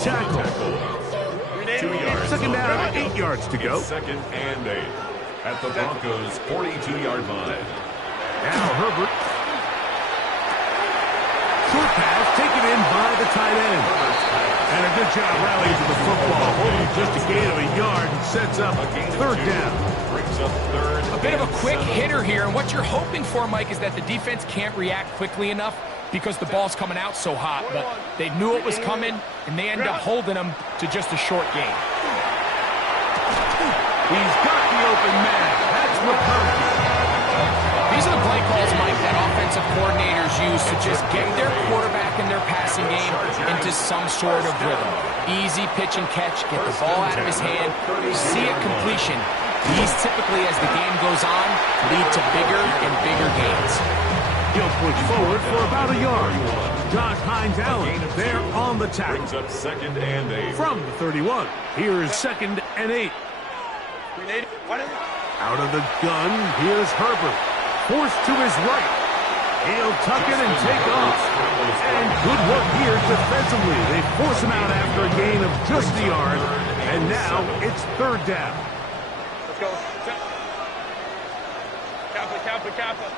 Tackle. 2 yards. Second down, 8 yards to go. Second and 8 at the Broncos' 42-yard line. Now Herbert. Short pass taken in by the tight end. And a good job rallying to the football. Only just a gain of a yard and sets up a third down. Brings up third. A bit of a quick hitter here, and what you're hoping for, Mike, is that the defense can't react quickly enough because the ball's coming out so hot. But they knew it was coming, and they ended up holding them to just a short gain. He's got the open man. That's McConkey. These are the play calls, Mike, that offensive coordinators use to just get their quarterback and their passing game into some sort of rhythm. Easy pitch and catch, get the ball out of his hand, see it completion. These typically, as the game goes on, lead to bigger and bigger gains. He'll push forward for about a yard. Josh Hines-Allen there on the tackle. Brings up second and 8. From the 31, here's second and 8. Out of the gun, here's Herbert. Forced to his right. He'll tuck it and take off. And good work here defensively. They force him out after a gain of just a yard. And now it's third down. Let's go. Kappa.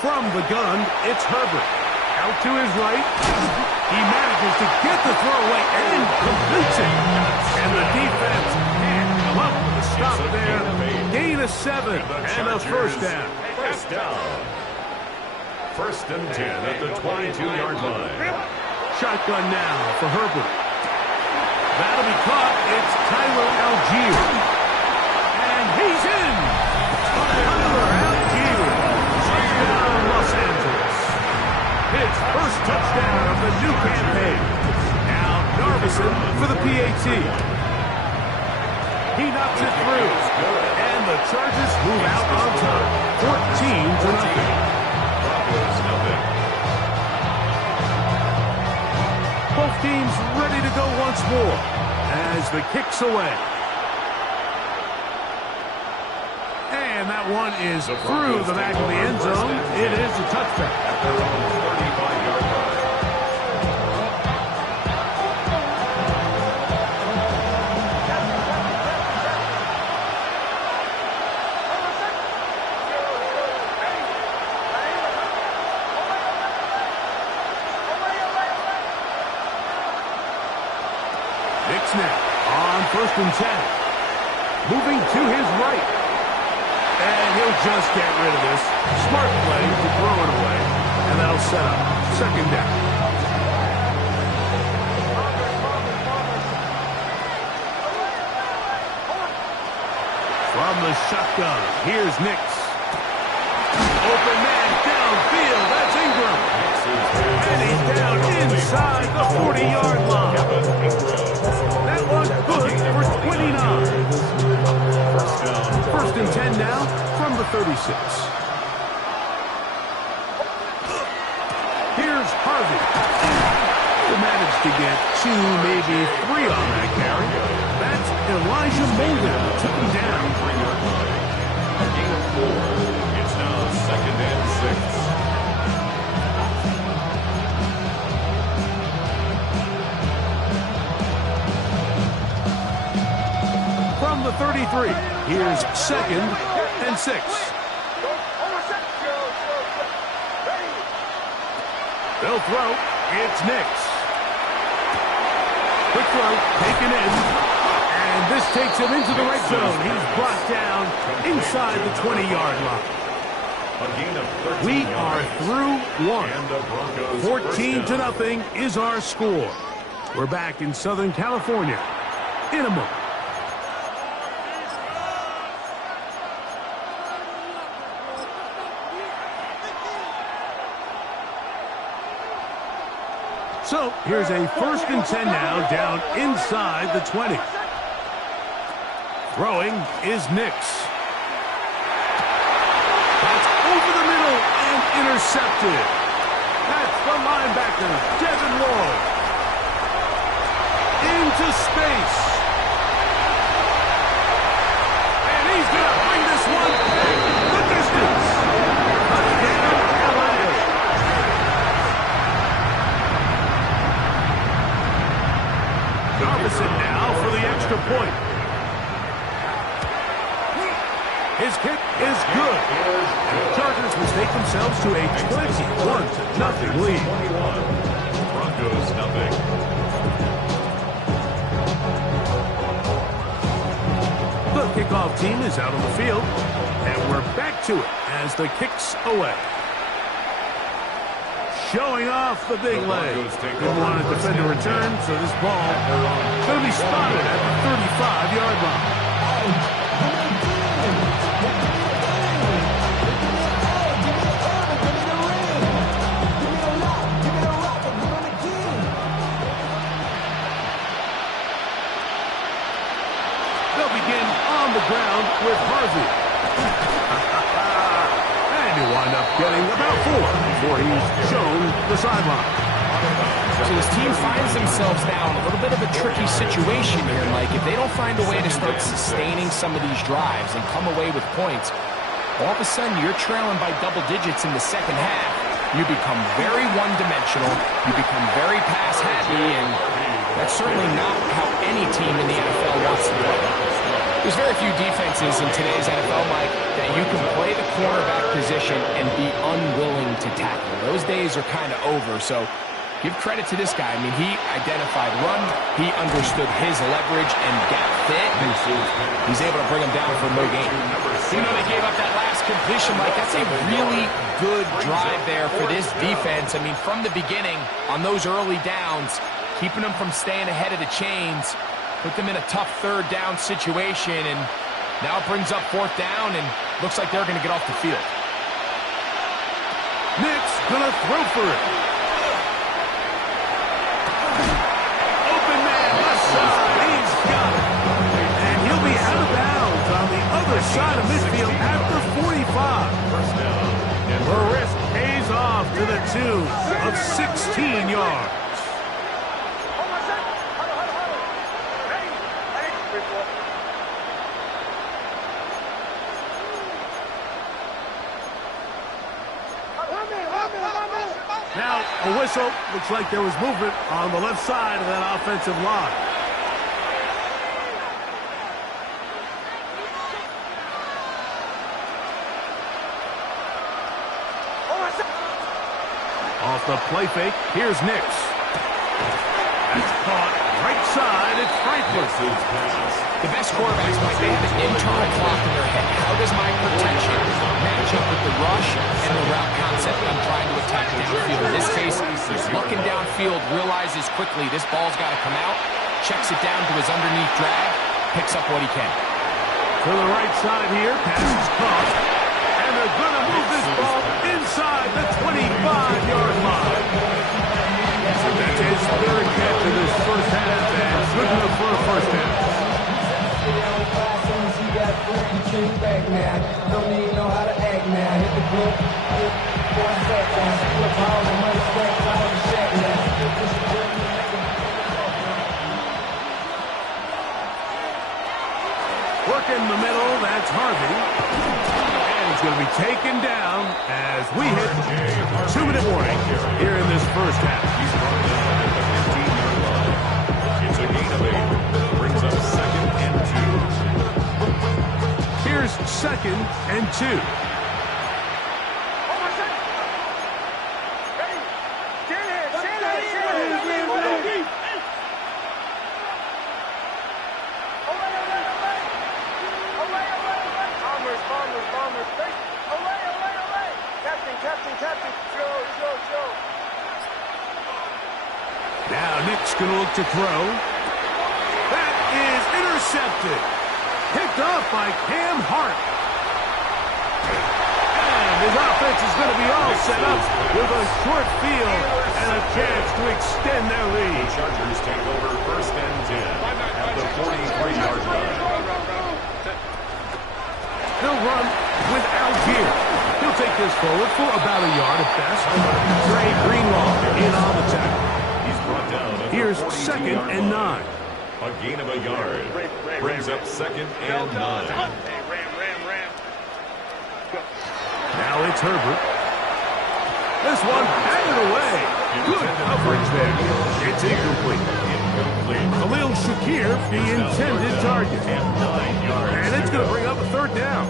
From the gun, it's Herbert. Out to his right. He manages to get the throwaway and completes it. And the defense can't come up with a stop there. Gain of 7 and a first down. First down. First and 10 at the 22-yard line. Shotgun now for Herbert. That'll be caught. It's Tyler Algier. And he's in. Tyler Algier. Touchdown, Los Angeles. His first touchdown of the new campaign. Now Narvison for the PAT. He knocks it through. And the Chargers move out on top. 14-0. Both teams ready to go once more as the kick's away. And that one is through the back of the end zone. It is a touchback. At their own 35-yard line. Now on first and 10. Moving to his right. And he'll just get rid of this. Smart play to throw it away. And that'll set up second down. From the shotgun, here's Nix. Open man downfield. That's Ingram. And he's down inside the 40-yard line. That was good for 29. First and 10 now from the 36. Here's Harvey. He managed to get 2, maybe 3 on that carry. That's Elijah Molden. Took him down. Gain of 4. It's now second and 6. From the 33, here's second and 6. They'll throw. It's Nix. Quick throw, taken in. And this takes him into the red zone. He's brought down inside the 20-yard line. We are through one. 14-0 is our score. We're back in Southern California in a moment. So, here's a first and 10 now, down inside the 20. Throwing is Nix. That's over the middle and intercepted. That's the linebacker, Devin Lloyd. Into space. And he's going to bring this one back the distance. Touchdown, LA. deficit now for the extra point. His kick is good. Chargers mistake themselves to a 21-0 lead. Broncos nothing. The kickoff team is out on the field, and we're back to it as the kick's away. Showing off the big leg. Didn't want to defend a return, so this ball is going to be spotted at the 35-yard line. They'll begin on the ground with Harvey. And he'll wind up getting about 4 before he's shown the sideline. So this team finds themselves now in a little bit of a tricky situation here, Mike. If they don't find a way to start sustaining some of these drives and come away with points, all of a sudden you're trailing by double digits in the second half. You become very one-dimensional. You become very pass-happy, and that's certainly not how any team in the NFL wants to play. There's very few defenses in today's NFL, Mike, that you can play the cornerback position and be unwilling to tackle. Those days are kind of over, so give credit to this guy. I mean, he identified run, he understood his leverage and gap fit. He's able to bring him down for no gain. You know, they gave up that last completion, Mike. That's a really good drive there for this defense. I mean, from the beginning, on those early downs, keeping them from staying ahead of the chains, put them in a tough third down situation, and now it brings up 4th down, and looks like they're going to get off the field. Nick's going to throw for it. Open man, left side, he's got it. And he'll be out of bounds on the other side of midfield at the 45. First down. The risk pays off to the tune of 16 yards. Now, a whistle. Looks like there was movement on the left side of that offensive line. Off the play fake, here's Nix. That's caught right side, it's Franklin. The best quarterbacks, Mike, they have an internal clock in their head. How does my protection match up with the rush and the route concept I'm trying to attack downfield? In this case, he's looking downfield, realizes quickly this ball's got to come out, checks it down to his underneath drag, picks up what he can. To the right side here, pass is caught. And they're going to move this ball inside the 25-yard line. That's his 3rd catch of this first half, and good enough for a first down. Don't even know how to act now. Hit the club, boy, sat down. Flip all the money stacks out of the shack now. Work in the middle, that's Harvey. And he's going to be taken down as we hit 2-minute warning here in this first half. He's brought down at the 15-yard line. It's a gain of 8. Brings up 2nd and 2. Here's 2nd and 2. Now Nick's going to look to throw. That is intercepted. Picked off by Cam Hart. And his offense is going to be all set up with a short field and a chance to extend their lead. Chargers take over 1st and 10 at the 43-yard line. He'll run with Algier. He'll take this forward for about a yard at best. Trey Greenlaw in on the tackle. He's brought down at Here's the 2nd and 9. A gain of a yard. Brings up 2nd and 9. Now it's Herbert. This one batted away. Good coverage there. It's incomplete. Khalil here the intended target. And it's going to bring up a third down.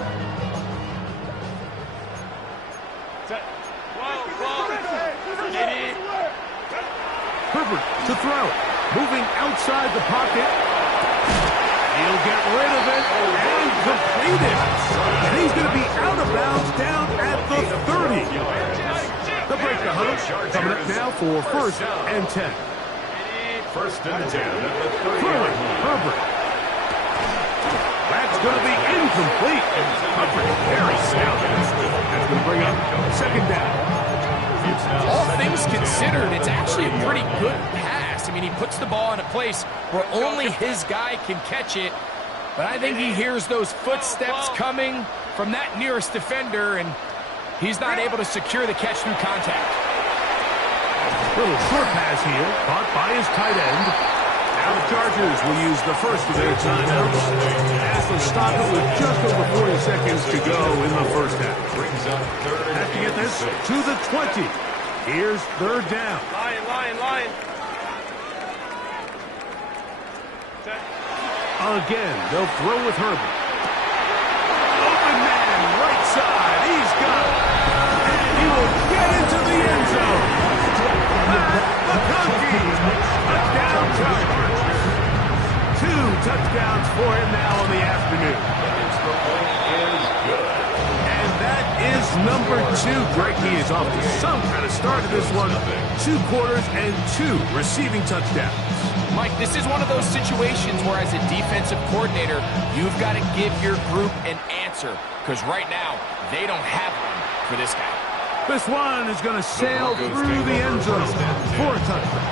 Herbert to throw. Moving outside the pocket. He'll get rid of it and complete it. And he's going to be out of bounds down at the 30. The break the huddle. Coming up now for 1st and 10. 1st and 10 at the 30. Throwing Herbert. That's going to be incomplete. Herbert very sound. That's going to bring up 2nd down. All things considered, it's actually a pretty good pass. I mean, he puts the ball in a place where only his guy can catch it. But I think he hears those footsteps coming from that nearest defender, and he's not able to secure the catch through contact. Little short pass here, caught by his tight end. Now the Chargers will use the first of their timeouts as they stop it with just over 40 seconds to go in the first half. Have to get this to the 20. Here's 3rd down. Line. Again, they'll throw with Herbert. Open man, right side. He's got it. And he will get into the end zone. McConkey. Touchdown Chargers. 2 touchdowns for him now in the afternoon. And that is number 2. Greg, he is off to some kind of start to this one. 2 quarters and 2 receiving touchdowns. Mike, this is one of those situations where as a defensive coordinator, you've got to give your group an answer. Because right now, they don't have one for this guy. This one is going to sail through the end zone for a touchdown.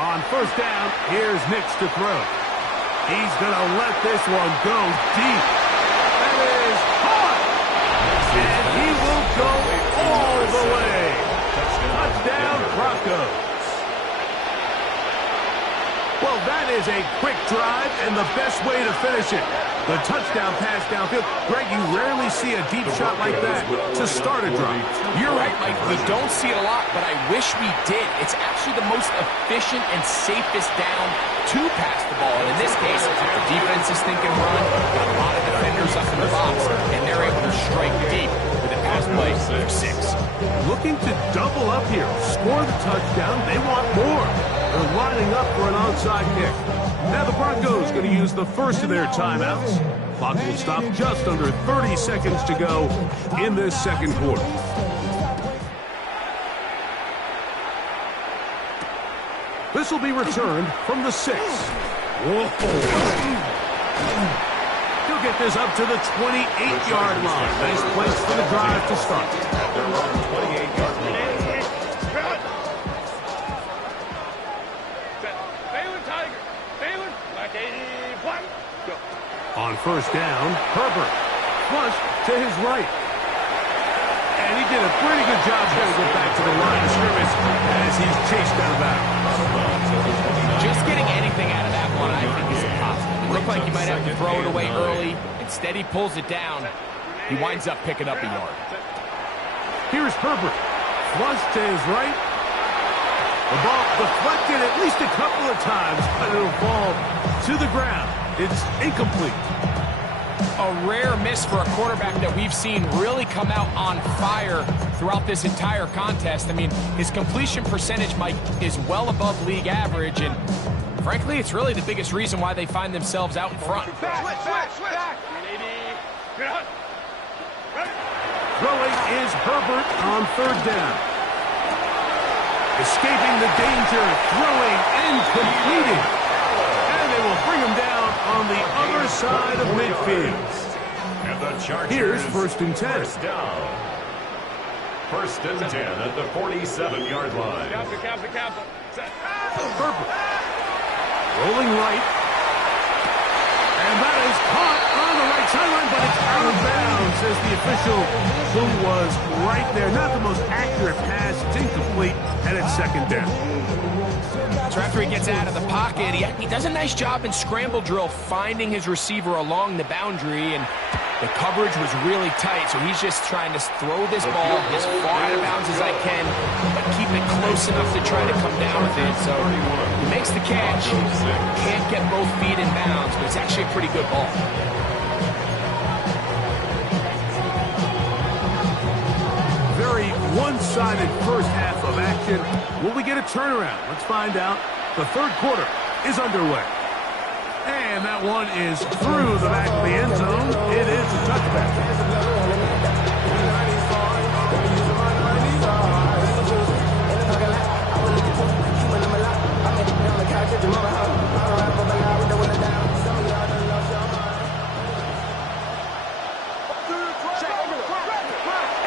On 1st down, here's Nix to throw. He's going to let this one go deep. That is caught. And he will go all the way. Touchdown, Broncos. Well, that is a quick drive and the best way to finish it. The touchdown pass downfield. Greg, you rarely see a deep shot like that to start a drive. You're right, Mike. We don't see it a lot, but I wish we did. It's actually the most efficient and safest down to pass the ball. And in this case, the defense is thinking run, got a lot of defenders up in the box, and they're able to strike deep with a pass play for 6. Looking to double up here, score the touchdown. They want more. They're lining up for an onside kick. Now the Broncos going to use the first of their timeouts. Clock will stop just under 30 seconds to go in this 2nd quarter. This will be returned from the 6. Whoa. He'll get this up to the 28-yard line. Nice place for the drive to start. At their own 28-yard line. On 1st down, Herbert flush to his right. And he did a pretty good job trying to get back to the line of scrimmage as he's chased out of bounds. Just getting anything out of that one, I think, is impossible. It looked like he might have to throw it away early. Instead, he pulls it down. He winds up picking up a yard. Here's Herbert. Flush to his right. The ball deflected at least a couple of times, but it'll fall to the ground. It's incomplete. A rare miss for a quarterback that we've seen really come out on fire throughout this entire contest. I mean, his completion percentage, Mike, is well above league average, and frankly, it's really the biggest reason why they find themselves out in front. Throwing is Herbert on 3rd down. Escaping the danger, throwing and completing. And they will bring him down on the other side of midfield. And the Chargers. Here's 1st and 10. First down. 1st and 10 at the 47-yard line. Herbert. Rolling right. And that is caught on the right sideline, but it's out of bounds as the official who was right there. Not the most accurate pass. It's incomplete, and it's second down. So after he gets out of the pocket, he does a nice job in scramble drill finding his receiver along the boundary, and the coverage was really tight, so he's just trying to throw this ball as far out of bounds as I can, but keep it close enough to try to come down with it. So he makes the catch, can't get both feet in bounds, but it's actually a pretty good ball. Very one-sided first half of action. Will we get a turnaround? Let's find out. The third quarter is underway. And that one is through the back of the end zone. It is a touchback.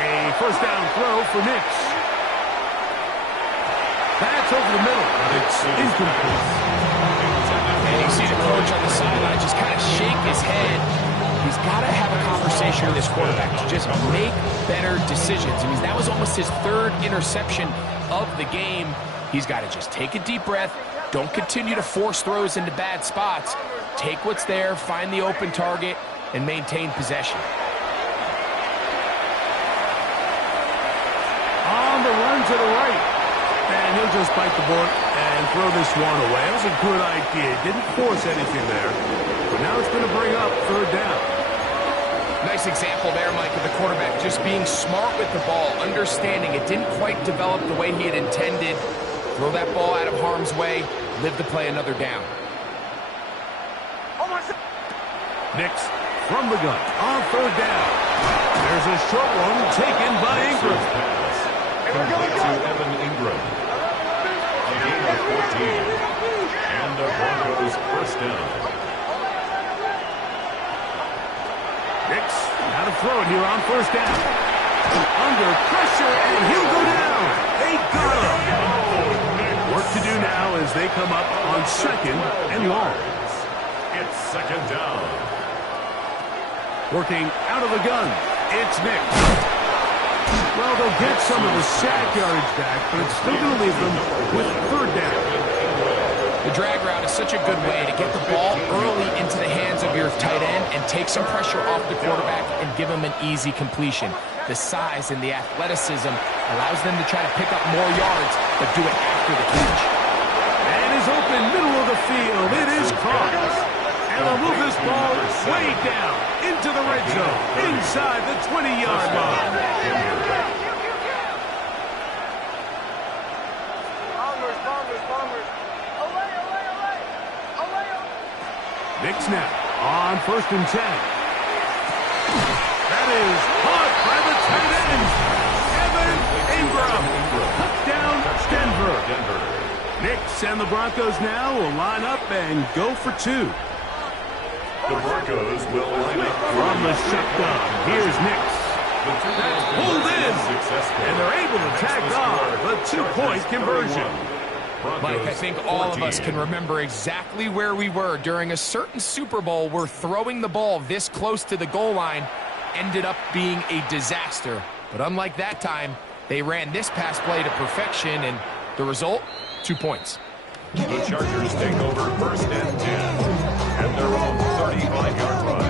A first down throw for Nix. That's over the middle, but it's incomplete. And you see the coach on the sideline just kind of shake his head. He's got to have a conversation with his quarterback to just make better decisions. I mean, that was almost his third interception of the game. He's got to just take a deep breath. Don't continue to force throws into bad spots. Take what's there, find the open target, and maintain possession. On the run to the right. And he'll just bite the bullet and throw this one away. That was a good idea. Didn't force anything there. But now it's going to bring up third down. Nice example there, Mike, of the quarterback just being smart with the ball, understanding it didn't quite develop the way he had intended. Throw that ball out of harm's way, live to play another down. Nix from the gun on third down. There's a short one taken by Ingram. Complete to Evan Ingram. A gain of 14. And the Broncos first down. Nix out of throw it here on first down. Under pressure, and he'll go down. They got him. Work to do now as they come up on second and long. It's second down. Working out of the gun. It's Nix. Well, they'll get some of the sack yardage back, but it's still going to leave them with third down. The drag route is such a good way to get the ball early into the hands of your tight end and take some pressure off the quarterback and give him an easy completion. The size and the athleticism allows them to try to pick up more yards, but do it after the catch. And is open middle of the field. It is caught. And they'll move this ball way down into the red zone, inside the 20-yard line. Nix now on first and 10. That is caught by the tight end, Evan Ingram. Touchdown, Denver. Nix and the Broncos now will line up and go for two. The Broncos will line up From the shotgun, here's Nix. That's pulled in, and they're able to tack on the two-point conversion. Mike, I think all of us can remember exactly where we were during a certain Super Bowl where throwing the ball this close to the goal line ended up being a disaster. But unlike that time, they ran this pass play to perfection, and the result, 2 points. The Chargers take over first and 10 at their own 35-yard line.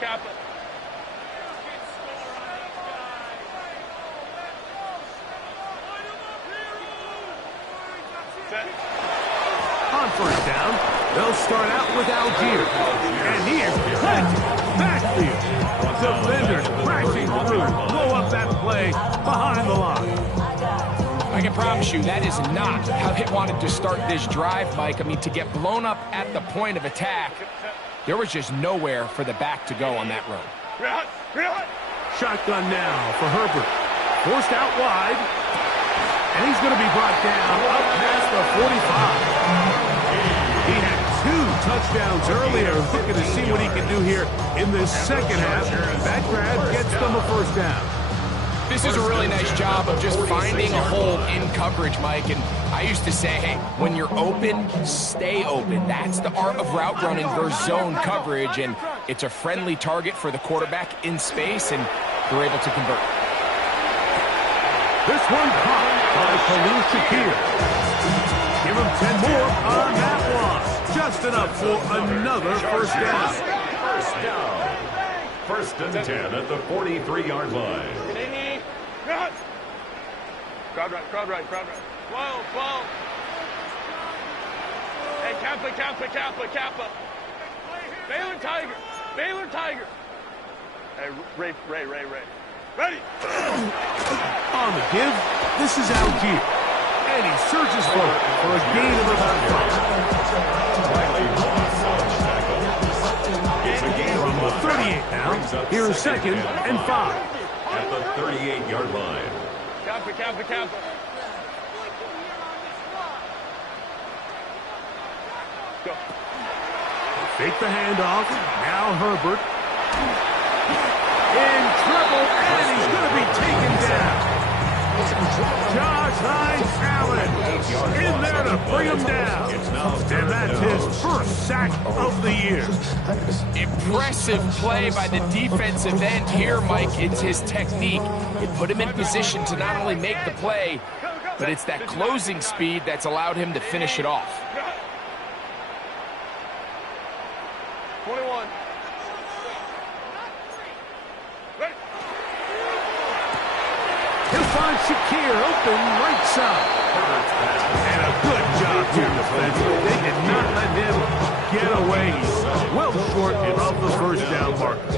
Cap it. On first down, they'll start out with Algier. And he is planted backfield. Defenders crashing through. Blow up that play behind the line. I can promise you that is not how they wanted to start this drive, Mike. I mean, to get blown up at the point of attack, there was just nowhere for the back to go on that road. Shotgun now for Herbert. Forced out wide. And he's going to be brought down up past the 45. He had 2 touchdowns earlier. Looking to see what he can do here in this second half. That grab gets them a first down. This is a really nice job of just finding a hole in coverage, Mike. And I used to say, hey, when you're open, stay open. That's the art of route running versus zone coverage. And it's a friendly target for the quarterback in space, and they're able to convert. This one caught by Khalil Shakir. Give him 10 more on that one. Just enough for another first down. First down. First and 10 at the 43-yard line. Crowd right. 12. Hey, Kappa. Baylor Tiger. Hey, Ray. Ready. On the give, this is Algier. And he surges forward for a gain of about 5. Riley Ross on the tackle. It's a gain From the 38 now, here's second and 5. At the 38-yard line. Kappa. Go. Fake the handoff. Now Herbert. In trouble, and he's going to be taken down. Josh Allen in there to bring him down. And that's his first sack of the year. Impressive play by the defensive end here, Mike. It's his technique. It put him in position to not only make the play, but it's that closing speed that's allowed him to finish it off. 21. Ready. He'll find Shakir open right side. And a good job here defensively. They did not let him get away. He's well short of the first down marker.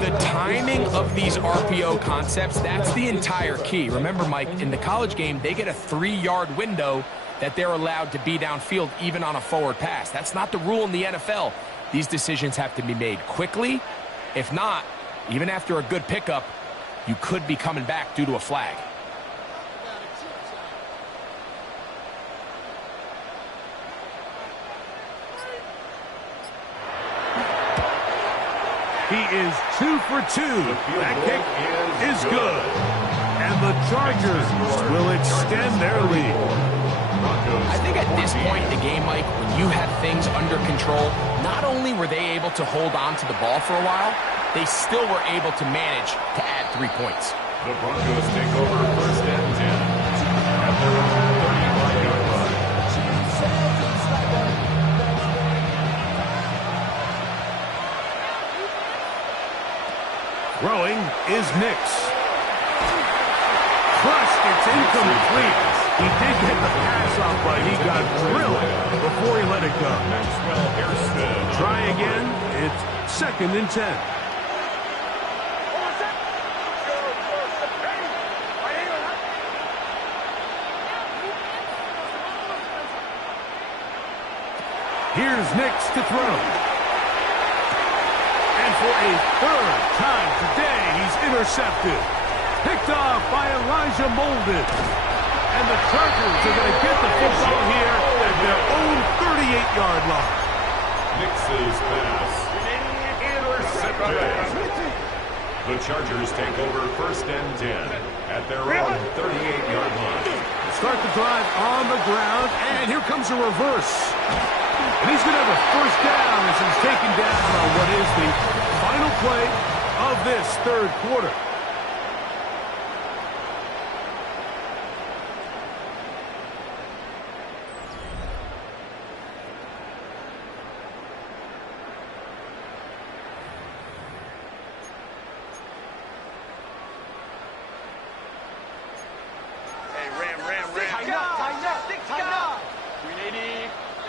The timing of these RPO concepts, that's the entire key. Remember, Mike, in the college game, they get a 3-yard window that they're allowed to be downfield even on a forward pass. That's not the rule in the NFL. These decisions have to be made quickly. If not, even after a good pickup, you could be coming back due to a flag. He is 2 for 2. That kick is good. And the Chargers will extend their lead. I think at this point in the game, Mike, when you have things under control, not only were they able to hold on to the ball for a while, they still were able to manage to add 3 points. The Broncos take over first and 10 at their own 35-yard line. Throwing is Nix. Crushed, it's incomplete. He did get the pass off, but he got drilled before he let it go. Try again. It's second and 10. Here's Nix to throw. And for a third time today, he's intercepted. Picked off by Elijah Molden. And the Chargers are going to get the football here at their own 38-yard line. Nix's pass. Intercepted. The Chargers take over first and 10 at their own 38-yard line. Start the drive on the ground, and here comes a reverse. And he's going to have a first down as he's taken down on what is the final play of this third quarter.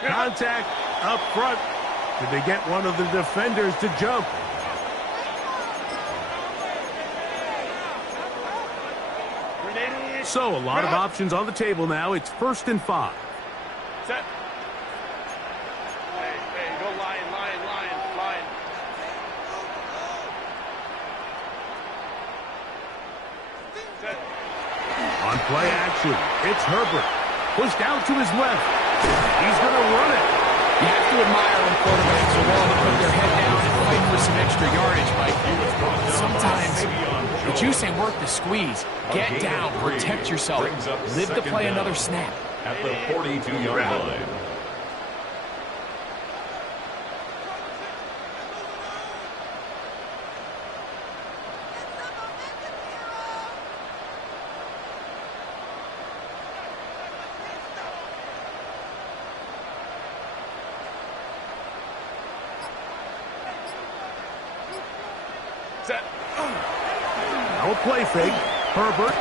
Contact up front. Did they get one of the defenders to jump? So a lot of options on the table now. It's first and 5. Set. Hey, go line. Set. On play action, it's Herbert. Pushed out to his left. He's going to run it. You have to admire when quarterbacks are willing to put their head down and fight for some extra yardage, Mike. Sometimes the juice ain't worth the squeeze. Get down, protect yourself, live to play another snap. At the 42-yard line. Set. Now a play fake. Herbert.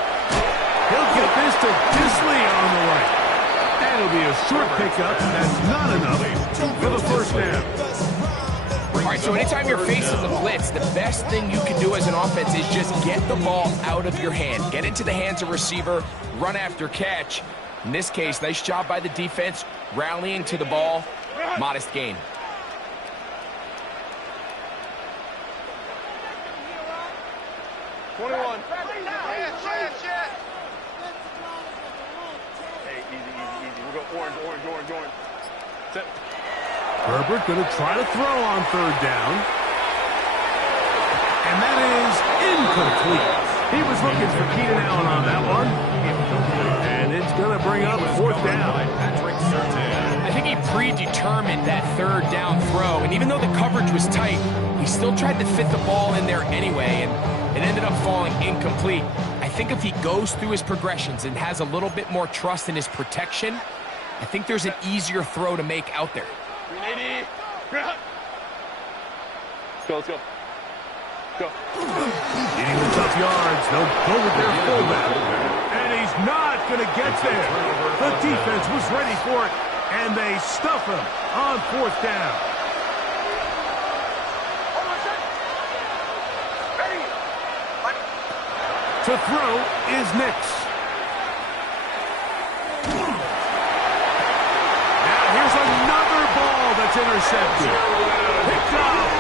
He'll get this to Disley on the right. And it'll be a short pickup. That's not enough for the first down. All right, so anytime you're facing the blitz, the best thing you can do as an offense is just get the ball out of your hand. Get into the hands of receiver, run after catch. In this case, nice job by the defense, rallying to the ball. Modest gain. Hey, easy. We'll go orange. Set. Herbert going to try to throw on third down. And that is incomplete. He was looking for Keenan Allen on that one. And it's going to bring up fourth down. I think he predetermined that third down throw, and even though the coverage was tight, he still tried to fit the ball in there anyway, and it ended up falling incomplete. I think if he goes through his progressions and has a little bit more trust in his protection, I think there's an easier throw to make out there. 380. Let's go. Getting the tough yards. They'll go with their fullback. And he's not going to get there. The defense was ready for it, and they stuff him on fourth down. To throw is Nix. Now here's another ball that's intercepted. Picked up